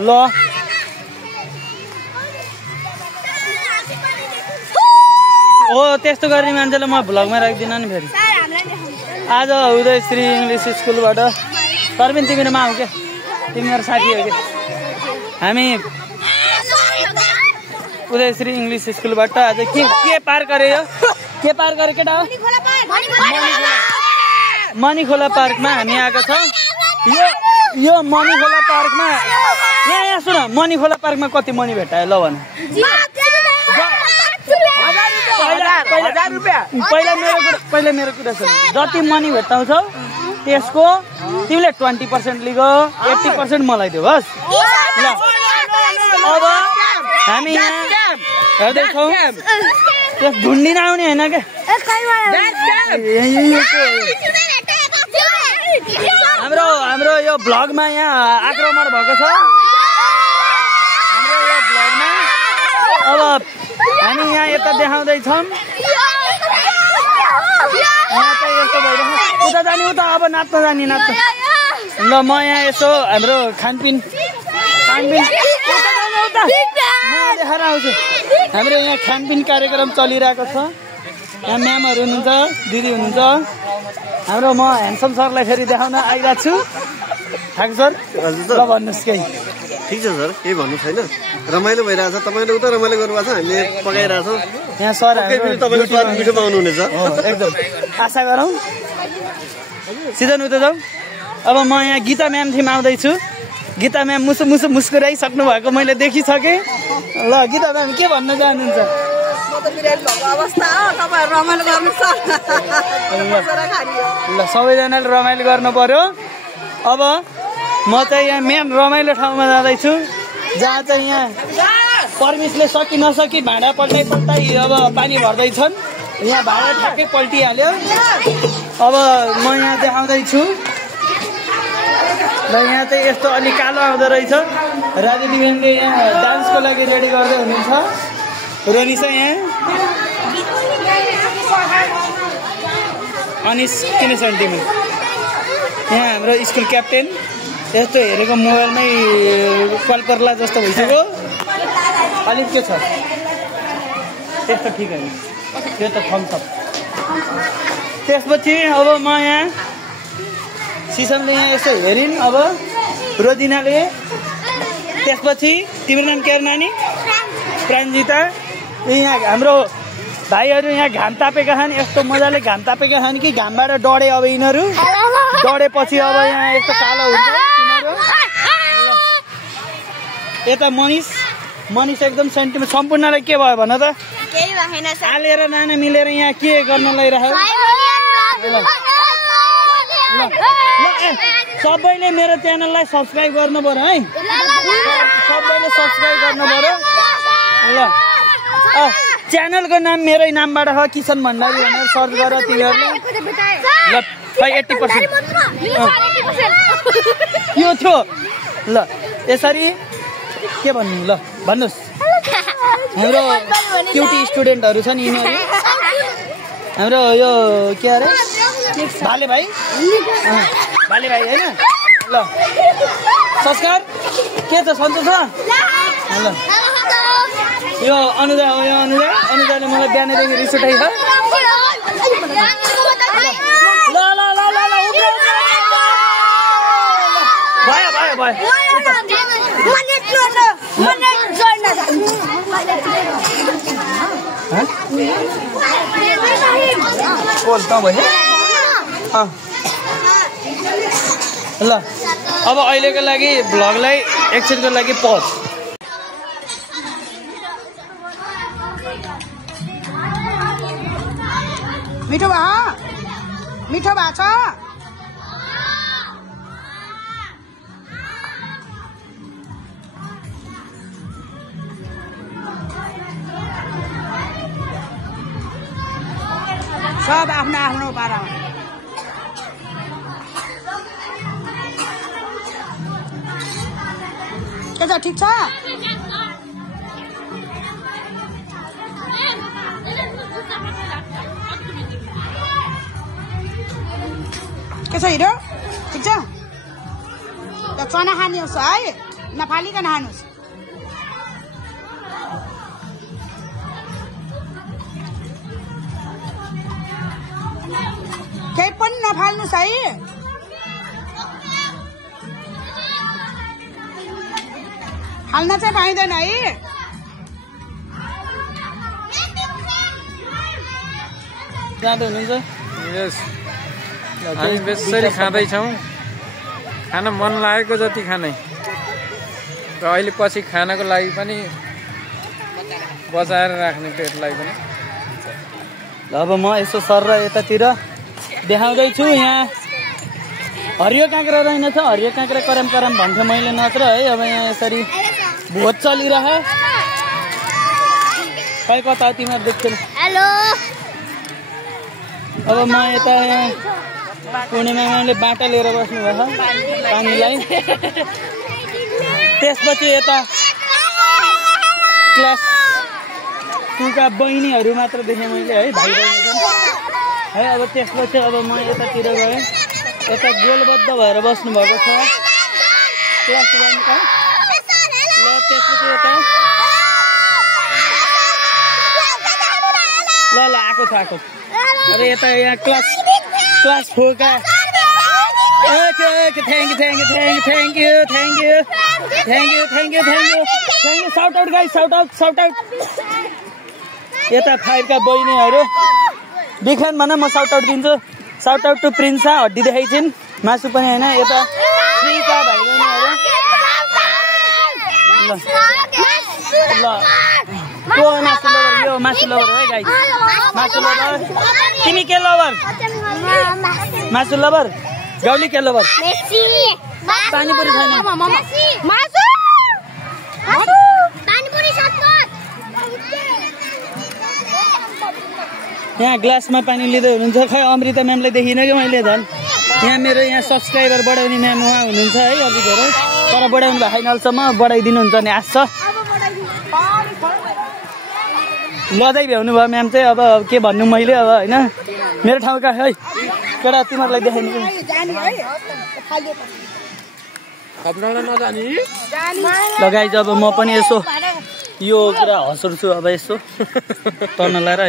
ल हो त्यस्तो गर्ने मान्छेलाई म भ्लगमा राख्दिनँ नि फेरि आज उदयश्री इङ्ग्लिस स्कुलबाट परबिन तिमी मा आऊ क्या तिमी मेरो साथी हो कि हामी उदयश्री इङ्ग्लिस स्कुलबाट आज के पार गरे यो के पार गरे केटा हो मणिखोला पार्कमा हामी आएको छौँ यो मणिखोला पार्कमा यहाँ सुन मणिखोला पार्कमा कति मनी भेट्टायो ल भन पहिला मेरो कुरा सुन जति मनी भेट्टाउँछौ त्यसको तिमीले 20% लिगो 80% मलाई दियो बस ल अब हामी यहाँ हेर्दैछौँ त्यस ढुन्डी नआउने होइन क्या हाम्रो यो भ्लगमा यहाँ आक्रमण भएको छ हाम्रो यो भ्लगमा अब हामी यहाँ यता देखाउँदैछौँ यहाँ चाहिँ यस्तो भइरहेको उता जाने उता अब नाच्न जाने नाच्न ल म यहाँ यसो हाम्रो खानपिन देखाएर आउँछु हाम्रो यहाँ खानपिन कार्यक्रम चलिरहेको छ यहाँ म्यामहरू हुनुहुन्छ दिदी हुनुहुन्छ हाम्रो म ह्यान्डसम सरलाई फेरि देखाउन आइरहेको छु थाक सर ल भन्नुहोस् केही ठिक छ सर केही भन्नु छैन रमाइलो भइरहेछ तपाईँले उता रमाइलो गर्नुभएको छ हामीले पकाइरहेछौँ यहाँ सर तपाईँले स्वाद मिठो पाउनुहुनेछ एकदम आशा गरौँ सिधन उता जाउँ अब म यहाँ गीता म्याम थिम आउँदैछु गीता म्याम मुस्कुराइसक्नु भएको मैले देखिसकेँ ल गीता म्याम के भन्न चाहनुहुन्छ ल सबैजनाले रमाइलो गर्नु पर्यो अब म चाहिँ यहाँ मेन रमाइलो ठाउँमा जाँदैछु जहाँ चाहिँ यहाँ परमिसले सकि नसकी भाँडा पल्टाइ अब पानी भर्दैछन् यहाँ भाँडा ठ्याक्कै पल्टिहाल्यो अब म यहाँ देखाउँदैछु ल यहाँ चाहिँ यस्तो अलि कालो आउँदो रहेछ राजु दिवेनले यहाँ डान्सको लागि रेडी गर्दै हुनुहुन्छ रोनिसा यहाँ अनिस किन सेन्टिमेन्ट यहाँ हाम्रो स्कुल क्याप्टेन यस्तो हेरेको मोबाइलमै पलपर्ला जस्तो भइसक्यो अलिक के छ त्यस्तो ठिक होइन त्यो त थम्सअप त्यसपछि अब म यहाँ सिसमले यहाँ यसो हेरिन् अब रोजिनाले त्यसपछि तिम्रो नाम के हो नानी प्रान्जिता यहाँ हाम्रो भाइहरू यहाँ घाम तापेका छन् यस्तो मजाले घाम तापेका छन् कि घामबाट डढे अब यिनीहरू डढेपछि अब यहाँ यस्तो कालो हुन्छ तिनीहरू यता मनिष एकदम सेन्टिमेन्ट सम्पूर्णलाई के भयो भन त हालेर नाना मिलेर यहाँ के गर्न लैरह्यो सबैले मेरो च्यानललाई सब्सक्राइब गर्नु पर्यो है सबैले सब्सक्राइब गर्नु पर्यो ल च्यानलको नाम मेरै नामबाट हो किसन भण्डारी भनेर सर्च गर तिमीहरूले ल खै 80% यो थियो ल यसरी के भन्नु ल भन्नुहोस् हाम्रो क्युटी स्टुडेन्टहरू छन् यिनीहरू हाम्रो यो के अरे भाले भाइ होइन ल संस्कार के छ सन्चो छ ल यो अनुजा हो यो अनुजाले मलाई बिहानदेखि रिस उठाइछ ल भयो ल अब अहिलेको लागि भ्लगलाई एकछिनको लागि पज मिठो भएको छ सब आफ्नो आफ्नो पारामा के छ ठिक छ के छ हिरो ठिक छ चना खानुहोस् है नफालिकन खानुहोस् केही पनि नफाल्नुहोस् है फाल्न चाहिँ पाइँदैन है जाँदै हुनुहुन्छ यस हामी बेसरी खाँदैछौँ खान मन लागेको जति खाने र अहिले पछि खानको लागि पनि बचाएर राख्ने पेटलाई पनि ल अब म यसो सर र यतातिर देखाउँदैछु यहाँ हरियो काँक्रा रहेनछ हरियो काँक्रा करम करम भन्थ्यो मैले नत्र है अब यहाँ यसरी भोज चलिरहे खै कता तिमीहरू देख्छन् हेलो अब म यता पूर्णिमाले बाटा लिएर बस्नु भएको पानीलाई त्यसपछि यता क्लास 2 का बहिनीहरू मात्र देखेँ मैले है भाइ बहिनी है अब त्यसपछि अब म यतातिर गएँ यता गोलबद्ध भएर बस्नु भएको छ क्लास 1 का ल त्यसपछि यता ल आएको छ अब यता यहाँ क्लास 4 का okay thank you shout out guys shout out यता 5 का बहिनीहरू बिखान भन म साउट आउट दिन्छु साउट आउट टु प्रिन्सा हड्डी देखाइछिन् मासु पनि हैन यता 3 का भाइ बहिनीहरू ल यो मासु लभर है गाइस मासु लभर तिमी के लभर मासु लभर गाउली के लभर पानीपुरी छैन यहाँ ग्लासमा पानी लिँदै हुनुहुन्छ खै अमृता म्यामलाई देखिनँ कि मैले झन् यहाँ मेरो यहाँ सब्सक्राइबर बढाउने म्याम उहाँ हुनुहुन्छ है अलि धेरै तर बढाउनु भएको छैन अहिलेसम्म बढाइदिनुहुन्छ भने आश छ लदै भ्याउनु भयो म्याम चाहिँ अब के भन्नु मैले अब होइन मेरो ठाउँका है केटा तिमीहरूलाई देखाइदिनु लगाइ अब म पनि यसो यो कुरा हँसाउँछु अब यसो टर्न लाएर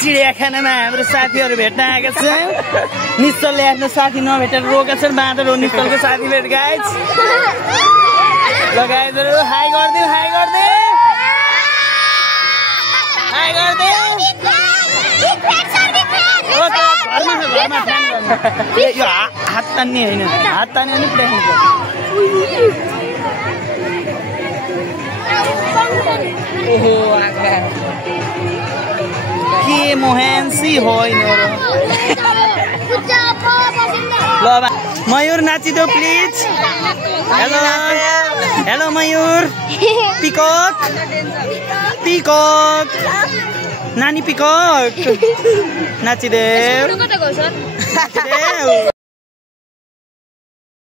चिडियाखानामा हाम्रो साथीहरू भेट्न आएका छौँ। निश्चलले आफ्नो साथी नभेटेर रोका छन्। बाँदर हो निश्चलको साथी भेट गाइज। ल गाइजहरू हाई गरिदिउँ, हाई गरिदिउँ, हाई गरिदिउँ। घरमा यो हात तान्ने होइन, हात तान्ने पनि प्लेन हुन्छ। ओहो के मोहेन्सी होइन र। ल मयूर नाचिदेऊ प्लिज। हेलो हेलो मयूर। पिकक पिकक नानी पिकक नाचिदेऊ।